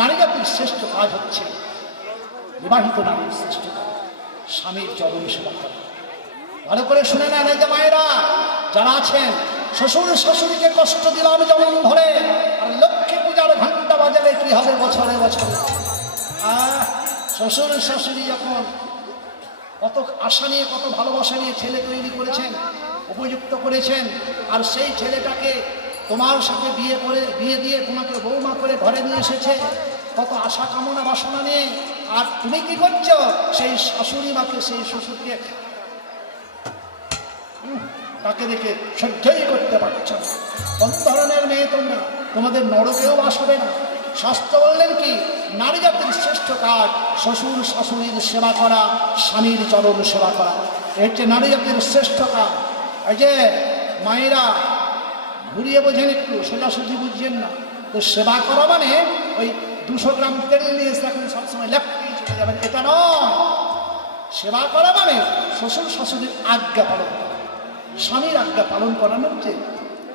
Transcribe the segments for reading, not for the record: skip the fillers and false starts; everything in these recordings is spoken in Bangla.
নারী জাতির শ্রেষ্ঠ কাজ হচ্ছে, বিবাহিত নারীর শ্রেষ্ঠ কাজ স্বামীর চরণ সেবা করা। ভালো করে শুনে নেন এই যে মায়েরা যারা আছেন, শ্বশুর শাশুড়িকে কষ্ট দিলাম যেমন ধরে, আর লক্ষ্মী পূজার ঘন্টা বাজালে কি হবে বছরে বছরে। শ্বশুর শাশুড়ি যখন কত আশা নিয়ে কত ভালোবাসা নিয়ে ছেলে তৈরি করেছেন, উপযুক্ত করেছেন, আর সেই ছেলেটাকে তোমার সাথে বিয়ে দিয়ে তোমাকে বৌমা করে ঘরে নিয়ে এসেছে কত আশা কামনা বাসনা নিয়ে, আর তুমি কি করছো? সেই শাশুড়ি মাকে সেই শ্বশুরকে তাকে দেখে সহ্যই করতে পারছ না। কোন ধরনের মেয়ে তোমরা? তোমাদের নরকেও বাস হবে না। শাস্ত্র বললেন কি? নারী জাতির শ্রেষ্ঠ কাজ শ্বশুর শাশুড়ির সেবা করা, স্বামীর চরণ সেবা করা, এ হচ্ছে নারী জাতির শ্রেষ্ঠ কাজ। এই যে মায়েরা ঘুরিয়ে বোঝেন, একটু সোজাসুজি বুঝছেন না তো। সেবা করা মানে ওই 200 গ্রাম তেল নিয়ে এখন সবসময় লেপটেই চলে যাবেন, এটা নয়। সেবা করা মানে শ্বশুর শাশুড়ির আজ্ঞা পালন করা, স্বামীর আজ্ঞা পালন করানো হচ্ছে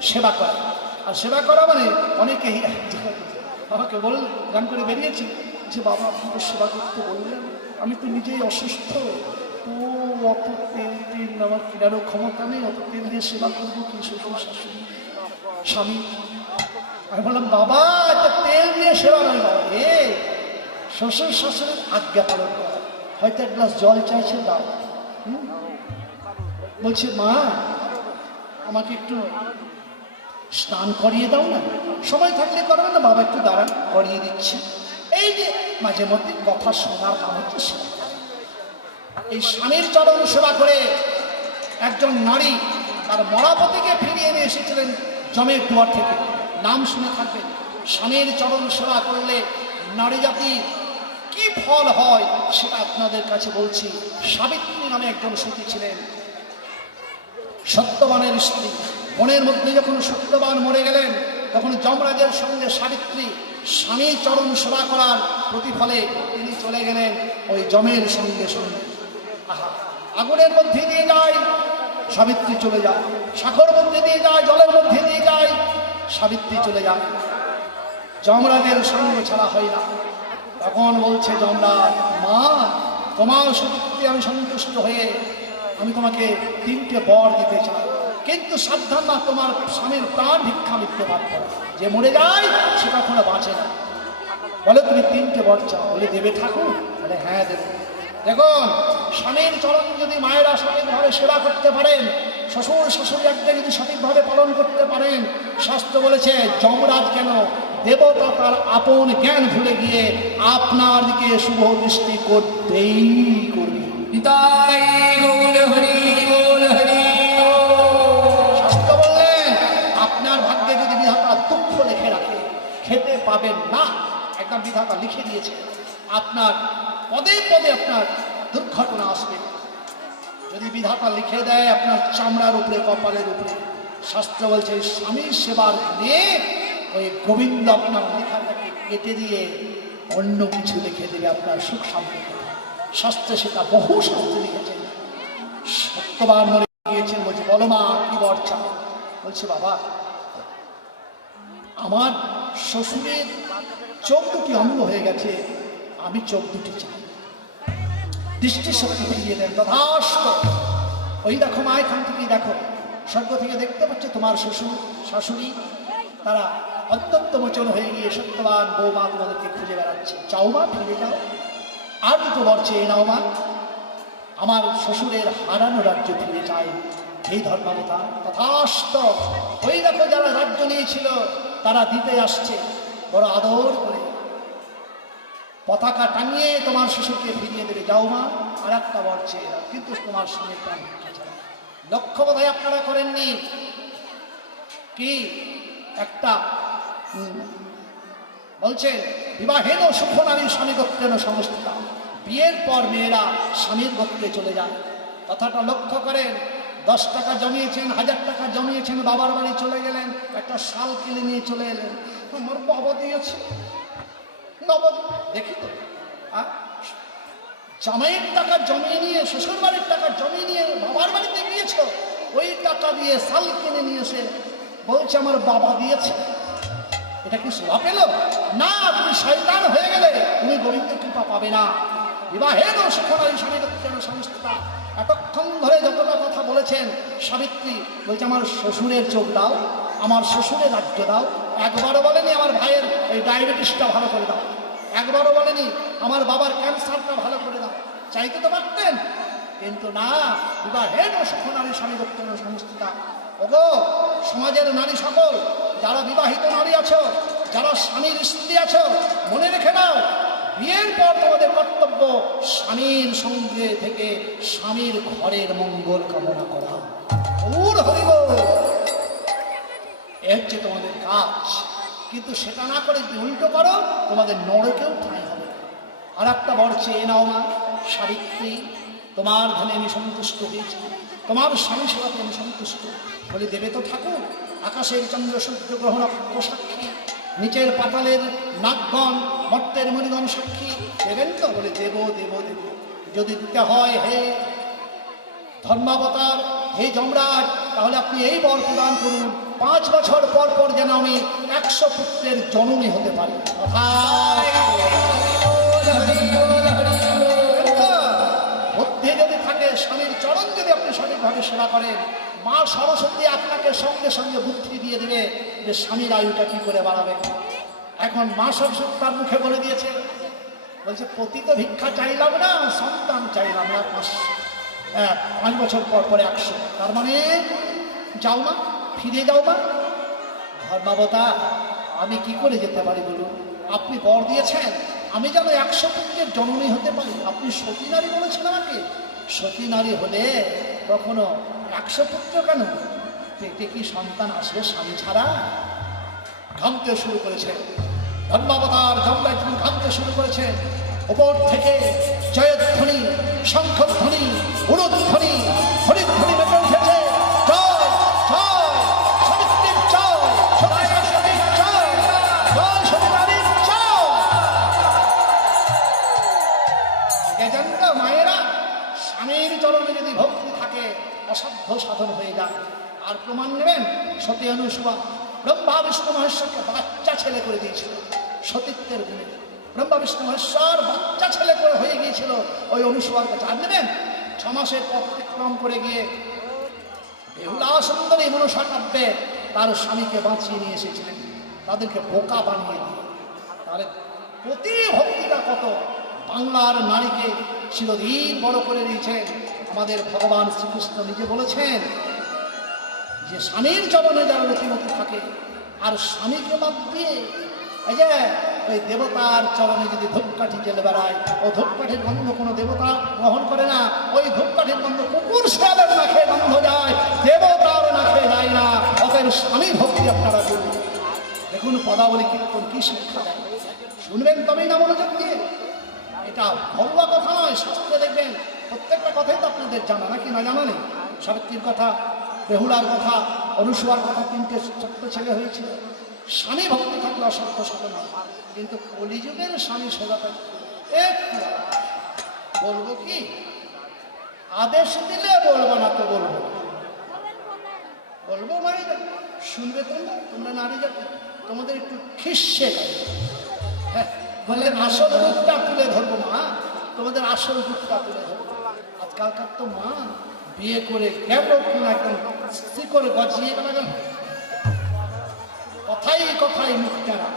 সেবা করা। আর সেবা করা মানে অনেকেই আমাকে গান করে বেরিয়েছি যে বাবা আপনি তো সেবা করতে বললেন, আমি তো নিজেই অসুস্থ, তো অত তেল আমার কেনারও ক্ষমতা নেই, অত তেল দিয়ে সেবা করবো কি শ্বশুর শাশুড়ি স্বামী? আমি বললাম বাবা এটা তেল দিয়ে সেবা নয় বাবা, শ্বশুর শাশুড়ির আজ্ঞা পালন করা। হয়তো এক গ্লাস জল চাইছে, দাও। বলছে মা আমাকে একটু স্নান করিয়ে দাও না। সময় থাকলে করবে না বাবা, একটু দাঁড়ান করিয়ে দিচ্ছি। এই যে মাঝে মধ্যে কথা শোনার নাম হচ্ছে সেবা। এই স্বামীর চরণ সেবা করে একজন নারী তার মরাপতিকে ফিরিয়ে নিয়ে এসেছিলেন জমের দুয়ার থেকে। নাম শুনে থাকবেন, স্বামীর চরণ সেবা করলে নারী জাতি কি ফল হয় সেটা আপনাদের কাছে বলছি। সাবিত্রী নামে একজন সতী ছিলেন, সত্যবানের স্ত্রী। বনের মধ্যে যখন সত্যবান মরে গেলেন তখন যমরাজের সঙ্গে সাবিত্রী স্বামী চরণ সেবা করার প্রতিফলে তিনি চলে গেলেন ওই যমের সঙ্গে সঙ্গে। আগুনের মধ্যে দিয়ে যায় সাবিত্রী চলে যায়, শাখর মধ্যে দিয়ে যায়, জলের মধ্যে দিয়ে যায় সাবিত্রী চলে যায়। যমরাজের সঙ্গে ছাড়া হয় না। তখন বলছে যমরাজ, মা তোমার সত্যি আমি সন্তুষ্ট হয়ে আমি তোমাকে 3টে বর দিতে চাই, কিন্তু সাবধান না, তোমার স্বামীর প্রাণ ভিক্ষা নিতে পারবে না। যে মরে যায় সে কখনো বাঁচে না। বলে তুমি 3টে বর চাও? বলে দেবে ঠাকুর? বলে হ্যাঁ দেবে। দেখুন স্বামীর চরণ যদি মায়েরা সঠিকভাবে সেবা করতে পারেন, শ্বশুর শাশুড়ি আজ্ঞা যদি সঠিকভাবে পালন করতে পারেন, শাস্ত্র বলেছে যমরাজ কেন দেবতা তার আপন জ্ঞান ভুলে গিয়ে আপনার দিকে শুভ দৃষ্টি করতেই করবে। শাস্ত্র বললেন আপনার ভাগ্যে যদি বিধাতা দুঃখ লিখে রাখে খেতে পাবেন না, একদম বিধাতা লিখে দিয়েছে আপনার পদে পদে আপনার দুর্ঘটনা আসবে। যদি বিধাতা লিখে দেয় আপনার চামড়ার উপরে, কপালের উপরে, শাস্ত্র বলছে স্বামীর সেবার নিয়ে ওই গোবিন্দ আপনার লেখাটাকে কেটে দিয়ে অন্য কিছু লিখে দেবে আপনার সুখ শান্তি। শাস্ত্রে সেটা বহু শাস্ত্রে লিখেছেন। সত্যবান মরে গিয়েছেন, বলছে বলো মা কি বর চাও? বলছে বাবা আমার শ্বশুরের চোখ দুটি অন্ধ হয়ে গেছে, আমি চোখ দুটি চাই। দৃষ্টি শক্তি ফিরিয়ে দেন তথাস্ত। ওই দেখো মা এখান থেকেই দেখো, স্বর্গ থেকে দেখতে পাচ্ছে তোমার শ্বশুর শাশুড়ি তারা অত্যন্ত মোচন হয়ে গিয়ে সত্যবান বৌমা তোমাদেরকে খুঁজে বেড়াচ্ছে। চাও মা ফিরে যাও, আর দুটো বর চেয়ে নাও মা, আমার শ্বশুরের হারানো রাজ্য ফিরে চাই। এই ধর্মাবতা তথাস্ত। ওই দেখো যারা রাজ্য নিয়েছিল তারা দিতে আসছে বড় আদর করে, পতাকা টাঙিয়ে তোমার শ্বশুরকে ফিরিয়ে দেবে। যাও মা, আর একটা বর চেয়ে দাও, কিন্তু তোমার স্বামীর প্রাণ ভিক্ষা ছাড়া। লক্ষ্য বোধহয় আপনারা করেননি কি? একটা বলছে বিবাহেন সুখ নারী স্বামী গোত্রেন সংস্থা। বিয়ের পর মেয়েরা স্বামীর গোত্রে চলে যায়। কথাটা লক্ষ্য করেন। 10 টাকা জমিয়েছেন, 1000 টাকা জমিয়েছেন, বাবার বাড়ি চলে গেলেন, একটা শাল কিনে নিয়ে চলে এলেন, আমার বাবা দিয়েছে। দেখি তো জামাইয়ের টাকা জমিয়ে নিয়ে, শ্বশুর বাড়ির টাকা জমিয়ে নিয়ে বাবার বাড়িতে গিয়েছ, ওই টাকা দিয়ে শাল কিনে নিয়ে এসে বলছে আমার বাবা দিয়েছে। এটা কি শোভা পেল না? তুমি শয়তান হয়ে গেলে তুমি গোবিন্দের কৃপা পাবে না। বিবাহের সুখনারী স্বামীর সংস্থা। এতক্ষণ ধরে যতটা কথা বলেছেন সাবিত্রী বলছে আমার শ্বশুরের চোখ দাও, আমার শ্বশুরের রাজ্য দাও। একবারও বলেনি আমার ভাইয়ের এই ডায়াবেটিসটা ভালো করে দাও, একবারও বলেনি আমার বাবার ক্যান্সারটা ভালো করে দাও। চাইতে তো পারতেন, কিন্তু না। বিবাহের সুখনারী স্বামী দক্ষিণ সংস্থা। ওগো সমাজের নারী সকল, যারা বিবাহিত নারী আছো, যারা স্বামীর স্ত্রী আছো, মনে রেখে নাও বিয়ের পর তোমাদের কর্তব্য স্বামীর সঙ্গে থেকে স্বামীর ঘরের মঙ্গল কামনা করা। এ হচ্ছে তোমাদের কাজ। কিন্তু সেটা না করে যদি উল্টো করো তোমাদের নরকেও ঠাঁই হবে। আর একটা বর চেয়ে নাও মা সাবিত্রী, তোমার ধনে আমি সন্তুষ্ট হয়েছি, তোমার স্বামী সেবাতে আমি সন্তুষ্ট। বলে দেবে তো ঠাকুর, আকাশের চন্দ্র সূর্য গ্রহ নক্ষত্র সাক্ষী, নিচের পাতালের নাগগণ মর্তের মণিগণ সাক্ষী। দেবেন তো? বলে দেব দেব দেব। যদি দিতে হয় হে ধর্মাবতার, হে যমরাজ, তাহলে আপনি এই বর প্রদান করুন, 5 বছর পর পর যেন আমি 100 পুত্রের জননী হতে পারি। বুদ্ধি যদি থাকে, স্বামীর চরণ যদি আপনি সঠিকভাবে সেবা করেন, মা সরস্বতী আপনাকে সঙ্গে সঙ্গে বুদ্ধি দিয়ে দিবে যে স্বামীর আয়ুটা কি করে বাড়াবে। এখন মা সরস্বতী তার মুখে বলে দিয়েছে, বলছে পতিত ভিক্ষা চাইলাম না, সন্তান চাইলাম না 5 বছর পর পরে 100। তার মানে যাও মা, ফিরে যাও মা। ধর্মাবতার, আমি কি করে যেতে পারি বলুন? আপনি বর দিয়েছেন আমি যেন 100 পুত্রের জননী হতে পারি। আপনি সতী নারী বলেছেন আমাকে। সতী নারী হলে কখনো 100 পুত্র কেন? পেটে কি সন্তান আসবে স্বামী ছাড়া? ঘামতে শুরু করেছে ধর্মাবতার, যমরাজ ঘামতে শুরু করেছে। ওপর থেকে জয়ধ্বনি, শঙ্খধ্বনি, উলুধ্বনি, হরিধ্বনি বেঁচে উঠেছে। জয় জয় সাবিত্রীর জয়, সতী সাবিত্রীর জয়, জয় সতী নারীর জয়। এজন্য মায়েরা স্বামীর চরণে যদি ভক্তি থাকে অসাধ্য সাধন হয়ে যায়। আর প্রমাণ নেবেন, সতী অনুসুয়া ব্রহ্মা বিষ্ণু মহেশ্বরকে বাচ্চা ছেলে করে দিয়েছিল সতীত্বের গুণে। ব্রহ্মা বিষ্ণু মহেশ্বর বাচ্চা ছেলে করে হয়ে গিয়েছিল ওই অনুসুয়ার কাছে। আর নেবেন 6 মাসের পথ অতিক্রম করে গিয়ে বেহুলা সুন্দরী মনসা কাব্যে তার স্বামীকে বাঁচিয়ে নিয়ে এসেছিলেন, তাদেরকে বোকা বানিয়ে দিয়ে। তাহলে প্রতি ভক্তিটা কত! বাংলার নারীকে চিরদিন বড় করে দিয়েছেন আমাদের ভগবান শ্রীকৃষ্ণ নিজে বলেছেন যে স্বামীর চরণে যারা রতিমতি থাকে আর স্বামীকে বাদ দিয়ে এই যে ওই দেবতার চরণে যদি ধূপকাঠি জেলে বেড়ায়, ও ধূপকাঠির গন্ধ কোনো দেবতা গ্রহণ করে না। ওই ধূপকাঠির গন্ধ কুকুর শেয়ালের নাকে গন্ধ যায়, দেবতার নাকে যায় না। অতএব স্বামী ভক্তি আপনারা করুন। দেখুন পদাবলী কীর্তন কি শিক্ষা দেয়, শুনবেন তবেই না মনোযোগ দিয়ে। এটা ঘরোয়া কথা নয়, শাস্ত্রে দেখবেন প্রত্যেকটা কথাই তো আপনাদের জানা, নাকি না জানা নেই? সাবিত্রীর কথা, বেহুলার কথা, অনুসুয়ার কথা, 3টে ছোট্ট ছেলে হয়েছিল। স্বামী ভক্তি থাকলে অসত্য সাধন হয়, কিন্তু কলিযুগের স্বামী সেবাটা একটু বলবো কি, আদেশ দিলে বলবো না তো বলবো, বলবো মায়েরা শুনবে তোমরা, তোমরা নারী জাতি, তোমাদের একটু খিস্সে হ্যাঁ বললে আসল রূপটা তুলে ধরবো মা, তোমাদের আসল রূপটা তুলে ধরবো। আজকালকার তো মা বিয়ে করে কেমন একদম শিকড় গজিয়ে গেল, কথাই কথাই মুখ টানা।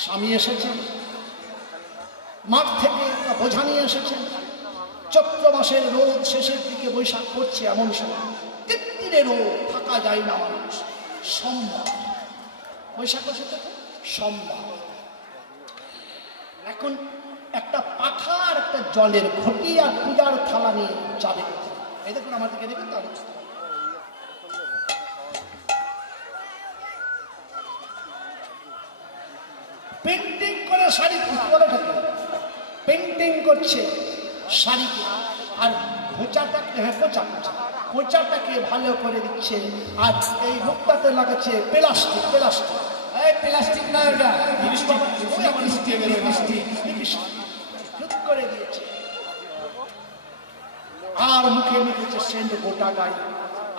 স্বামী এসেছেন মাঠ থেকে একটা বোঝা নিয়ে এসেছেন, চৈত্র মাসের রোদ শেষের দিকে বৈশাখ পড়ছে, এমন সময় তিত্তিরে রোদ, থাকা যায় না মানুষ। সোমবার, বৈশাখ মাসে থেকে সোমবার, এখন একটা পাখা আর একটা জলের ঘটি আর পূজার থালা নিয়ে যাবে। এই দেখুন আমার দিকে দেখুন, তাহলে পেন্টিং করে শাড়ি বলে থাকে, পেন্টিং করছে শাড়িকে, আর খোঁচাটাকে, হ্যাঁ খোঁচা খোঁচা খোঁচাটাকে ভালো করে দিচ্ছে, আর এই মুখটাতে লাগাচ্ছে প্লাস্টিক। প্লাস্টিক এই প্লাস্টিক না, এটা করে দিয়েছে। আর মুখে মেখেছে সেন্ট গোটা গায়ে।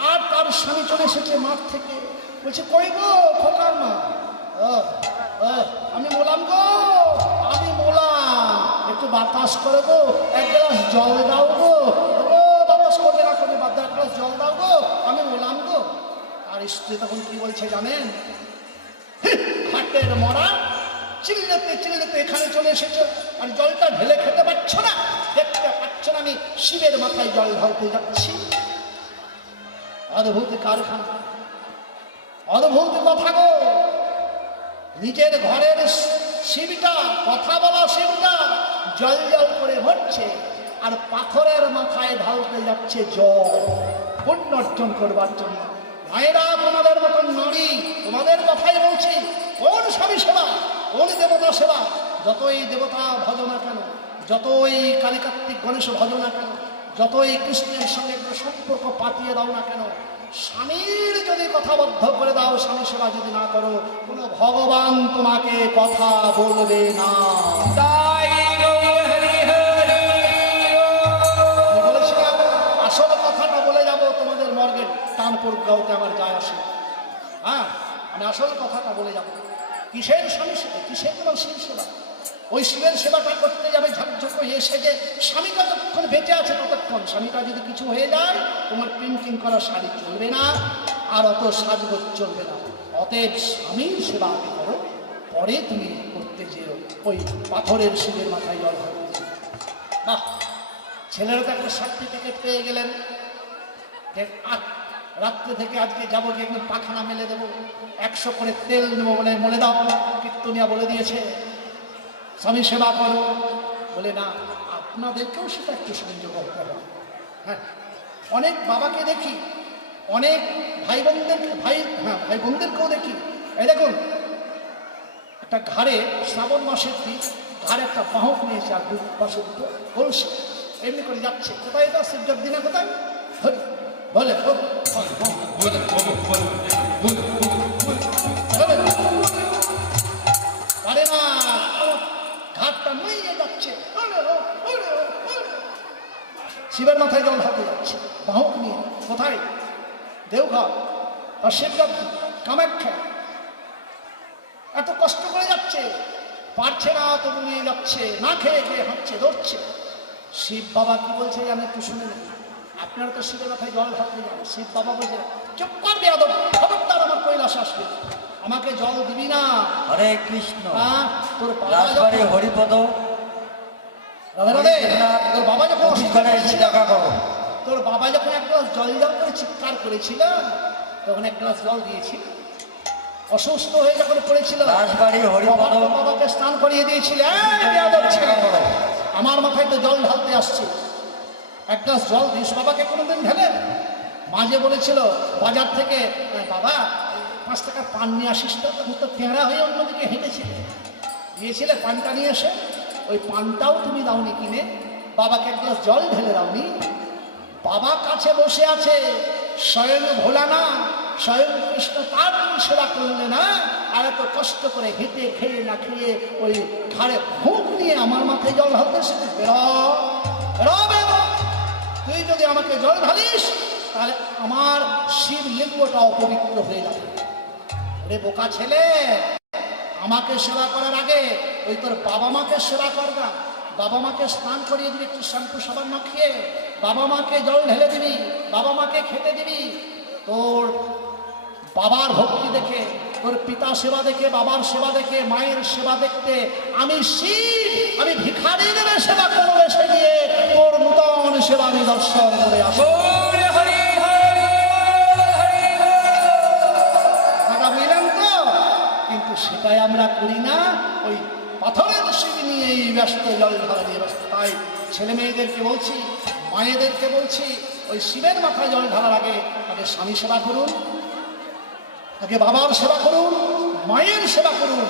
আর তার স্বামী চলে এসেছে মাঠ থেকে, বলছে কই গো খোকার মা, ও ও আমি মোলাম গো, আমি মোলাম, একটু বাতাস করে গো, এক গ্লাস জল দাও গো। ও বাতাস করবে না, করবে বাদ দাও, এক গ্লাস জল দাও গো, আমি মোলাম গো। আর স্ত্রী তখন কি বলছে জানেন? খাটের মরা, চিল্লাতে চিল্লাতে এখানে চলে এসেছে, আর জলটা ঢেলে খেতে পারছ না, দেখতে পাচ্ছ না আমি শিবের মাথায় জল ঢালতে যাচ্ছি। অদ্ভুত কারখানা, অদ্ভুত কথা গো। নিজের ঘরের শিবটা, কথা বলা শিবটা জল জল করে ভরছে, আর পাথরের মাথায় ঢালতে যাচ্ছে জল পুণ্য অর্জন করবার জন্য। মায়েরা, তোমাদের মতন নারী, তোমাদের কথাই বলছি, কোন স্বামী সেবা, কোন দেবতা সেবা, যতই দেবতা ভজো না কেন, যতই কালী কার্তিক গণেশ ভজো না কেন, যতই কৃষ্ণের সঙ্গে সম্পর্ক পাতিয়ে দাও না কেন, স্বামীর যদি কথাবদ্ধ করে দাও, স্বামী সেবা যদি না করো, কোনো ভগবান তোমাকে কথা বলবে না। বলেছিলাম আসল কথাটা বলে যাব, তোমাদের মর্গের টান প্রজ্ঞাতে আমার যায় আসে। হ্যাঁ, আমি আসল কথাটা বলে যাব। কিসের স্বামী সেবা, কিসের তোমার শিব সেবা? ওই শিবের সেবাটা করতে যাবে ঝকঝক হয়ে সেজে, স্বামীটা যতক্ষণ বেঁচে আছে ততক্ষণ। স্বামীটা যদি কিছু হয়ে যায়, তোমার প্রিন্টিং করা শাড়ি চলবে না, আর অত সাজগোজ চলবে না। অতএব স্বামীর সেবা আগে করো, পরে তুমি করতে যেও ওই পাথরের শিবের মাথায় জল হতে। বাহ, ছেলেরা তো একটা সার্টিফিকেট পেয়ে গেলেন, রাত্রে থেকে আজকে যাবো, যে একদম পাখানা মেলে দেবো, 100 করে তেল দেবো বলে মনে দাও, কীর্তনিয়া বলে দিয়েছে স্বামী সেবা করো। বলে না, আপনাদেরকেও সেটা একটু সংযোগ করতে হবে। হ্যাঁ, অনেক বাবাকে দেখি, অনেক ভাই বোনদেরকেও দেখি, এই দেখুন একটা ঘাড়ে শ্রাবণ মাসের দিন ঘাড়ে একটা বাহক নিয়েছে, আর দু পাশে দুটো কলসি, এমনি করে যাচ্ছে। কোথায় এটা শিবজার দিনে কোথায় বলে পারে না, ঘাটটা নুয়ে যাচ্ছে, শিবের মাথায় জল ঢালতে যাচ্ছে বাহক নিয়ে। কোথায়? দেওঘর আর শিবজার কামাখ্যা। এত কষ্ট করে যাচ্ছে, পারছে না, তবু নিয়ে যাচ্ছে, না খেয়ে খেয়ে হাঁটছে, দৌড়ছে। শিব বাবা কি বলছে আমি একটু শুনে নেব। আপনারা তো শিবের মাথায় জল ঢালতে যান, শিব বাবা বলছে চুপ করবে, খবরদার আমার কৈলাস আসবে, আমাকে জল দিবি না। হরে কৃষ্ণ। তোর রাজবাড়ি হরিপদ, তোর বাবা যখন দেখা করো, তোর বাবা যখন এক গ্লাস জল জল করে চিৎকার করেছিল, তখন এক গ্লাস জল দিয়েছিল। অসুস্থ হয়ে যখন পড়েছিল, রাজবাড়ি হরিপদ বাবাকে স্নান করিয়ে দিয়েছিল। আমার মাথায় তো জল ঢালতে আসছে, এক গ্লাস জল দিস বাবাকে কোনোদিন ঢেলেন? মাঝে বলেছিল বাজার থেকে, বাবা 5 টাকার পান নিয়ে আসিস তো, তখন তো তেঁড়া হয়ে অন্যদিকে হেঁটেছিলে, দিয়েছিলে পানটা নিয়ে এসে, ওই পানটাও তুমি দাওনি কিনে, বাবাকে এক গ্লাস জল ঢেলে দাওনি। বাবা কাছে বসে আছে, স্বয়ং ভোলা না, স্বয়ং কৃষ্ণ, তার তুমি সেবা করলে না, আর এত কষ্ট করে হেঁটে খেয়ে না খেয়ে ওই ঘাড়ে ভুক নিয়ে আমার মাথায় জল ঢালতে এসেছে। তুই যদি আমাকে জল ঢালিস, তাহলে আমার শিবলিঙ্গটা অপবিত্র হয়ে যাবে। রে বোকা ছেলে, আমাকে সেবা করার আগে ওই তোর বাবা মাকে সেবা করবা। বাবা মাকে স্নান করিয়ে দিবি একটু শ্যাম্পু সাবান মাখিয়ে, বাবা মাকে জল ঢেলে দিবি, বাবা মাকে খেতে দিবি। তোর বাবার ভক্তি দেখে, তোর পিতা সেবা দেখে, বাবার সেবা দেখে, মায়ের সেবা দেখতে আমি শিব, আমি ভিখারির সেবা করবো, এসে গিয়ে তোর নূতন সেবা আমি দর্শন করে আসবো। বুঝলেন তো? কিন্তু সেটাই আমরা করি না, ওই পাথরের শিব নিয়ে ব্যস্ত, জল ঢালা নিয়ে ব্যস্ত। তাই ছেলে মেয়েদেরকে বলছি, মায়েদেরকে বলছি, ওই শিবের মাথায় জল ঢালার আগে আগে স্বামী সেবা করুন, আগে বাবার সেবা করুন, মায়ের সেবা করুন,